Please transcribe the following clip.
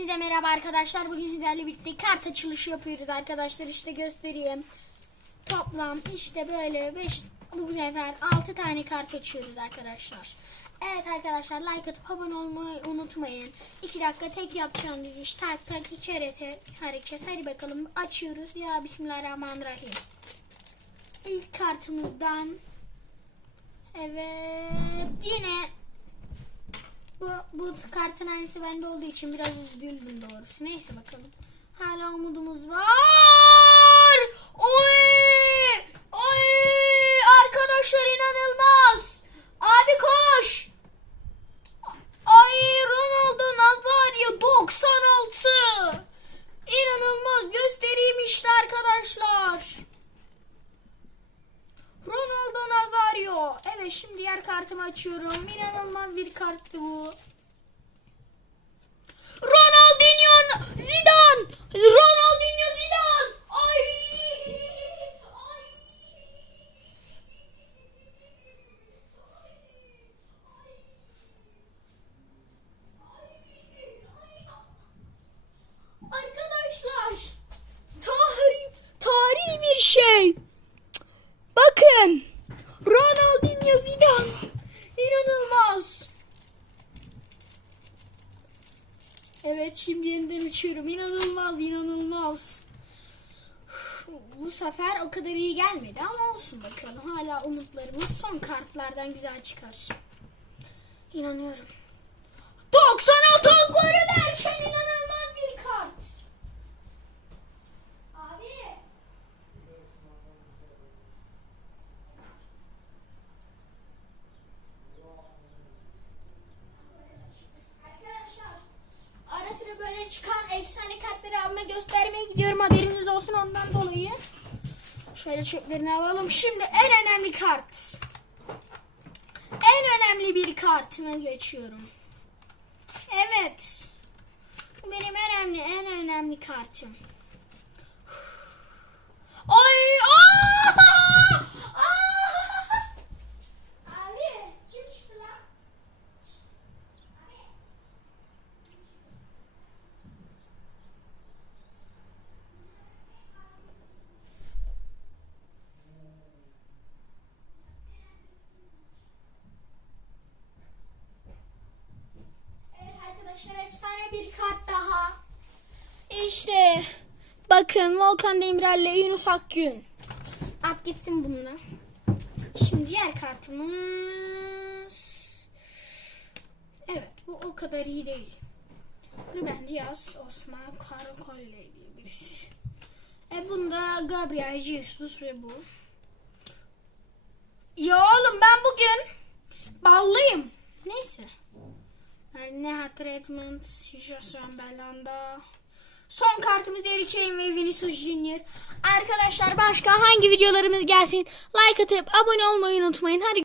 Hepinize merhaba arkadaşlar. Bugün sizlerle birlikte kart açılışı yapıyoruz arkadaşlar. İşte göstereyim. Toplam işte böyle 5 bu sefer 6 tane kart açıyoruz arkadaşlar. Evet arkadaşlar like atıp abone olmayı unutmayın. 2 dakika tek yapacağınız iş tak tak iki hareket, hareket. Hadi bakalım açıyoruz. Ya Bismillahirrahmanirrahim. İlk kartımızdan Evet yine bu, bu kartın aynısı bende olduğu için biraz üzüldüm doğrusu. Neyse bakalım. Hala umudumuz var. Oy! Oy! Arkadaşlar inanılmaz. Abi koş. Ay Ronaldo Nazario 96. İnanılmaz göstereyim işte arkadaşlar. Ronaldo Nazario. Evet şimdi diğer kartımı açıyorum. İnanılmaz bir karttı bu. Ronaldinho Zidane. Ronaldinho Zidane. Ay. Ay. Arkadaşlar tarih tarihi bir şey. Bakın. Ronaldinho Zidane. İnanılmaz. Evet şimdi yeniden uçuyorum. İnanılmaz inanılmaz. Bu sefer o kadar iyi gelmedi ama olsun bakalım. Hala umutlarımız son kartlardan güzel çıkar. İnanıyorum. 96 golü derken inanılmaz bir kart. Abi. Arkadaşlar ara sıra böyle çıkan efsane kartları abime göstermeye gidiyorum haberiniz olsun ondan dolayı. Şöyle çöplerini alalım. Şimdi en önemli kart. En önemli bir kartıma geçiyorum. Evet. Benim en önemli en önemli kartım. Ay! Aa! Aa! Abi kim çıktı lan? Abi. Evet arkadaşlar efsane bir kart daha. İşte bakın Volkan Demirel ile Yunus Akgün. At gitsin bununla. Şimdi diğer kartımız. Evet bu o kadar iyi değil. Ruben Diaz, Osman Karakol ile ilgili birisi. E bunda Gabriel Jesus ve bu. Ya oğlum ben bugün ballıyım. Neyse. Yani Nehat Redmond, Jason Belanda. Son kartımız Derrick Chain ve Vinicius Junior. Arkadaşlar başka hangi videolarımız gelsin like atıp abone olmayı unutmayın. Hadi